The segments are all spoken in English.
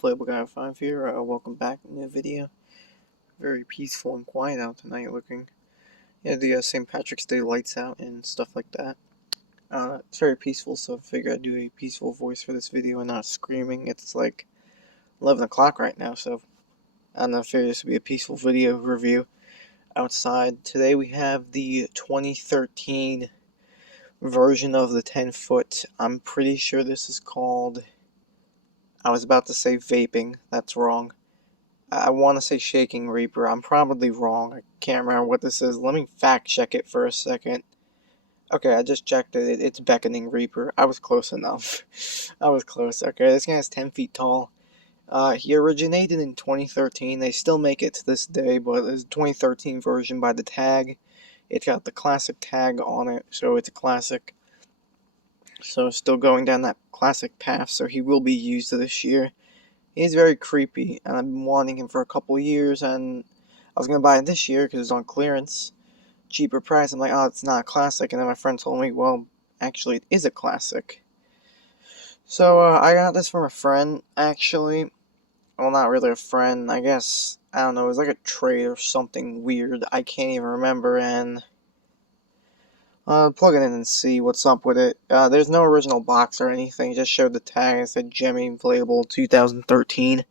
Inflatable Guy 5 here. Welcome back to a new video. Very peaceful and quiet out tonight looking. Yeah, the St. Patrick's Day lights out and stuff like that. It's very peaceful, so I figured I'd do a peaceful voice for this video and not screaming. It's like 11 o'clock right now, so I don't know, I figured this would be a peaceful video review outside. Today we have the 2013 version of the 10-foot. I'm pretty sure this is called... I was about to say vaping. That's wrong. I want to say shaking reaper. I'm probably wrong. I can't remember what this is. Let me fact check it for a second. Okay, I just checked it. It's beckoning reaper. I was close enough. I was close. Okay, this guy is 10 feet tall. He originated in 2013. They still make it to this day, but it's a 2013 version by the tag. It's got the classic tag on it, so it's a classic. So still going down that classic path, so he will be used this year. He's very creepy, and I've been wanting him for a couple of years, and I was going to buy it this year because it's on clearance. Cheaper price. I'm like, oh, it's not a classic, and then my friend told me, well, actually it is a classic. So I got this from a friend, actually. Well, not really a friend, I guess, I don't know, it was like a trade or something weird. I can't even remember, and... plug it in and see what's up with it. There's no original box or anything, just showed the tag. It said Gemmy Inflatable 2013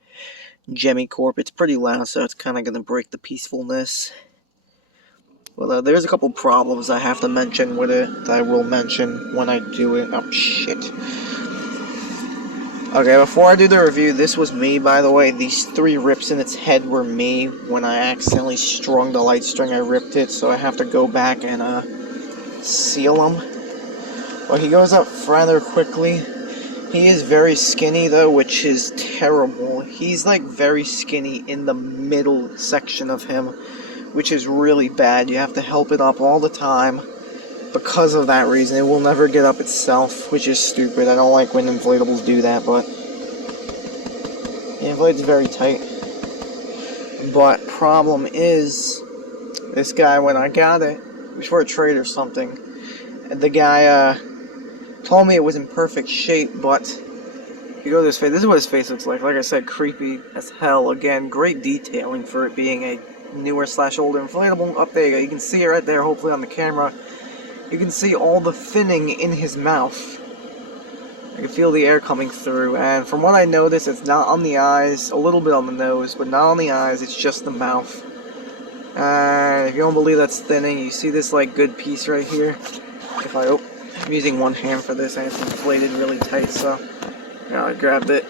Gemmy Corp. It's pretty loud, so it's kind of going to break the peacefulness. Well, there's a couple problems I have to mention with it that I will mention when I do it. Oh, shit. Okay, before I do the review, this was me, by the way. These 3 rips in its head were me. When I accidentally strung the light string, I ripped it, so I have to go back and, seal him. Well, he goes up rather quickly. He is very skinny though, which is terrible. He's like very skinny in the middle section of him, which is really bad. You have to help it up all the time. Because of that reason, it will never get up itself, which is stupid. I don't like when inflatables do that, but the inflate's very tight. But problem is, this guy, when I got it, it was for a trade or something. And the guy told me it was in perfect shape, but you go to his face. This is what his face looks like. Like I said, creepy as hell. Again, great detailing for it being a newer / older inflatable. Up there you go. You can see it right there, hopefully on the camera. You can see all the thinning in his mouth. I can feel the air coming through. And from what I noticed, it's not on the eyes, a little bit on the nose, but not on the eyes. It's just the mouth. If you don't believe that's thinning, you see this like good piece right here. If I'm using one hand for this, and it's inflated really tight, so I grabbed it.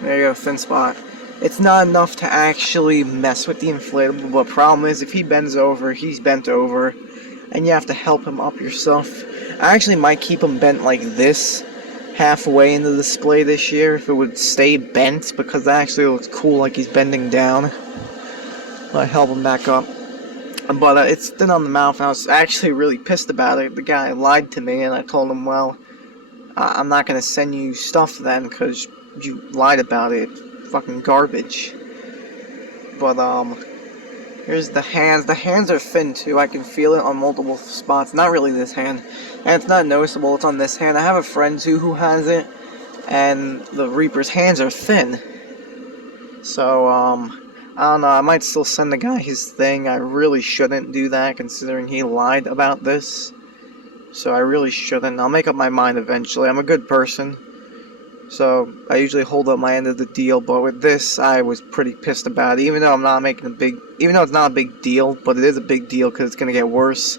There you go, thin spot. It's not enough to actually mess with the inflatable, but problem is if he bends over, he's bent over, and you have to help him up yourself. I actually might keep him bent like this halfway in the display this year if it would stay bent, because that actually looks cool, like he's bending down. I help him back up. But it's thin on the mouth, and I was actually really pissed about it. The guy lied to me, and I told him, well, I'm not going to send you stuff then, because you lied about it. Fucking garbage. But, here's the hands. The hands are thin, too. I can feel it on multiple spots. Not really this hand. And it's not noticeable. It's on this hand. I have a friend, too, who has it, and the Reaper's hands are thin. So, I don't know, I might still send the guy his thing. I really shouldn't do that, considering he lied about this. So I really shouldn't. I'll make up my mind eventually. I'm a good person, so I usually hold up my end of the deal. But with this, I was pretty pissed about it. Even though it's not a big deal, but it is a big deal because it's gonna get worse.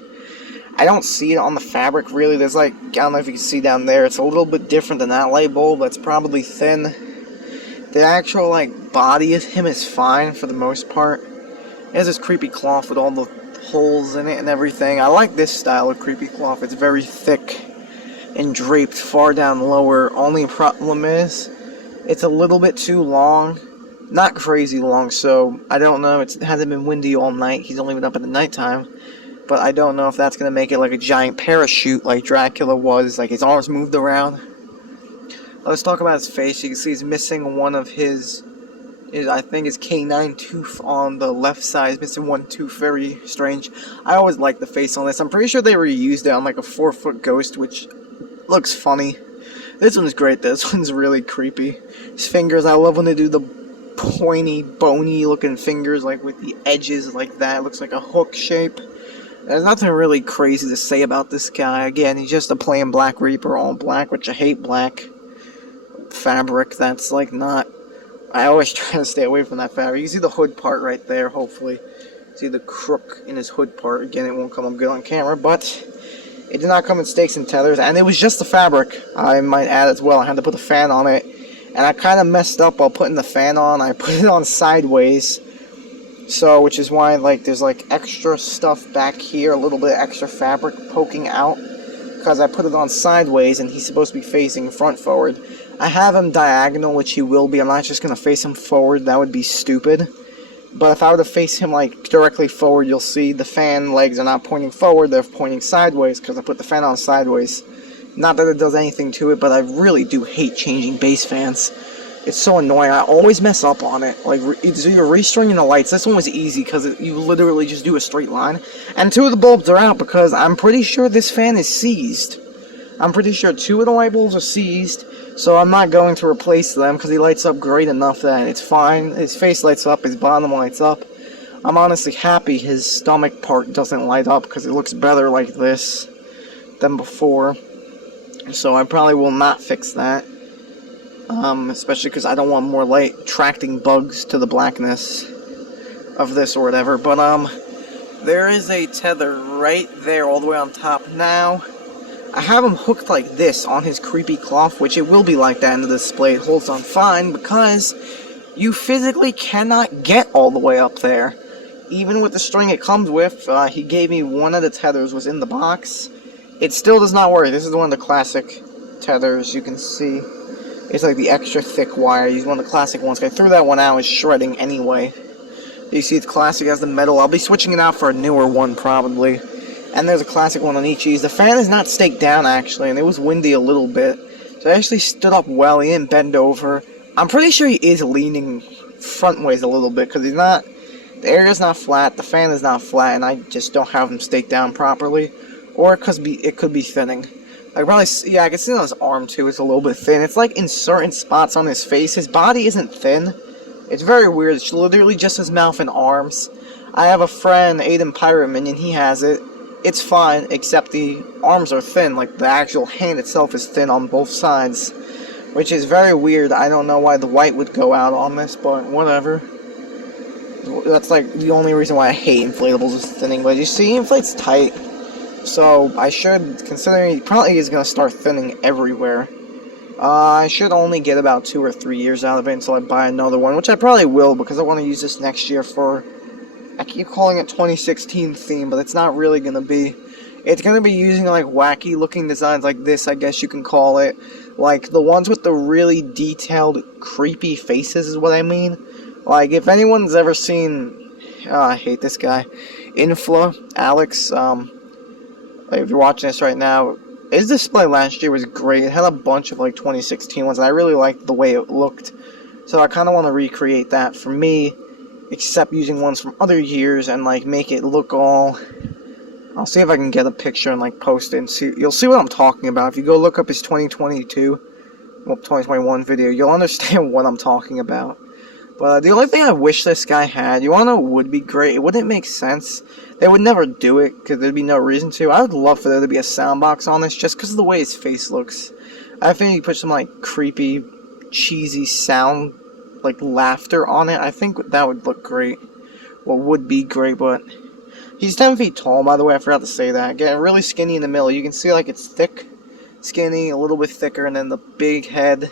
I don't see it on the fabric really. There's like, I don't know if you can see down there. It's a little bit different than that light bulb, but it's probably thin. The actual, like, body of him is fine for the most part. It has this creepy cloth with all the holes in it and everything. I like this style of creepy cloth. It's very thick and draped far down lower. Only problem is, it's a little bit too long. Not crazy long, so I don't know. It hasn't been windy all night. He's only been up at the nighttime. But I don't know if that's going to make it like a giant parachute like Dracula was. Like, his arms moved around. Let's talk about his face. You can see he's missing one of his I think his canine tooth on the left side. He's missing one tooth. Very strange. I always like the face on this. I'm pretty sure they reused it on like a 4-foot ghost, which looks funny. This one's great. This one's really creepy. His fingers, I love when they do the pointy, bony looking fingers, like with the edges like that. It looks like a hook shape. There's nothing really crazy to say about this guy. Again, he's just a plain Black Reaper, all black, which I hate black fabric. That's like not... I always try to stay away from that fabric. You can see the hood part right there, hopefully. See the crook in his hood part. Again, it won't come up good on camera, but it did not come in stakes and tethers, and it was just the fabric, I might add as well. I had to put the fan on it, and I kind of messed up while putting the fan on. I put it on sideways, so, which is why, like, there's, like, extra stuff back here, a little bit of extra fabric poking out, because I put it on sideways, and he's supposed to be facing front forward. I have him diagonal, which he will be. I'm not just going to face him forward. That would be stupid. But if I were to face him, like, directly forward, you'll see the fan legs are not pointing forward. They're pointing sideways, because I put the fan on sideways. Not that it does anything to it, but I really do hate changing base fans. It's so annoying. I always mess up on it. Like, it's either restringing the lights. This one was easy, because you literally just do a straight line. And 2 of the bulbs are out, because I'm pretty sure this fan is seized. I'm pretty sure 2 of the light bulbs are seized. So I'm not going to replace them, because he lights up great enough that it's fine. His face lights up, his bottom lights up. I'm honestly happy his stomach part doesn't light up, because it looks better like this than before. So I probably will not fix that. Especially because I don't want more light attracting bugs to the blackness of this or whatever. But there is a tether right there all the way on top now. I have him hooked like this on his creepy cloth, which it will be like that in the display. It holds on fine because you physically cannot get all the way up there. Even with the string it comes with, he gave me one of the tethers was in the box. It still does not work. This is one of the classic tethers, you can see. It's like the extra thick wire. Use one of the classic ones. I threw that one out, it's shredding anyway. You see it's classic, it has the metal. I'll be switching it out for a newer one probably. And there's a classic one on each of these. The fan is not staked down, actually, and it was windy a little bit. So I actually stood up well. He didn't bend over. I'm pretty sure he is leaning frontways a little bit, because he's not... The area's not flat, the fan is not flat, and I just don't have him staked down properly. Or it could be thinning. I probably... Yeah, I can see on his arm, too. It's a little bit thin. It's like in certain spots on his face. His body isn't thin. It's very weird. It's literally just his mouth and arms. I have a friend, Aiden Pirate Minion, he has it. It's fine, except the arms are thin, like the actual hand itself is thin on both sides, which is very weird. I don't know why the white would go out on this, but whatever. That's like the only reason why I hate inflatables is thinning, but you see, he inflates tight, so I should, considering he probably is going to start thinning everywhere, I should only get about 2 or 3 years out of it until I buy another one, which I probably will, because I want to use this next year for... I keep calling it 2016 theme, but it's not really going to be. It's going to be using, like, wacky looking designs like this, I guess you can call it. Like, the ones with the really detailed, creepy faces is what I mean. Like, if anyone's ever seen... I hate this guy. Alex, if you're watching this right now, his display last year was great. It had a bunch of, like, 2016 ones, and I really liked the way it looked. So I kind of want to recreate that for me. Except using ones from other years and like make it look all... I'll see if I can get a picture and like post it and see. You'll see what I'm talking about. If you go look up his 2022, well, 2021 video, you'll understand what I'm talking about. But the only thing I wish this guy had, you wanna know what would be great? It wouldn't make sense. They would never do it because there'd be no reason to. I would love for there to be a sound box on this just because of the way his face looks. I think you put some like creepy, cheesy sound, like laughter on it. I think that would look great. Well, would be great, but he's 10 feet tall, by the way. I forgot to say that. Again, really skinny in the middle. You can see like it's thick, skinny, a little bit thicker, and then the big head,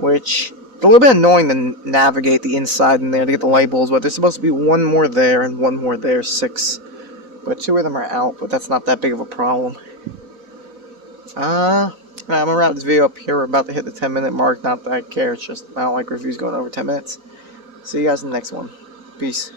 which it's a little bit annoying to navigate the inside in there to get the light bulbs, but there's supposed to be one more there and one more there, 6. But 2 of them are out, but that's not that big of a problem. I'm gonna wrap this video up here. We're about to hit the 10-minute mark. Not that I care, it's just I don't like reviews going over 10 minutes. See you guys in the next one. Peace.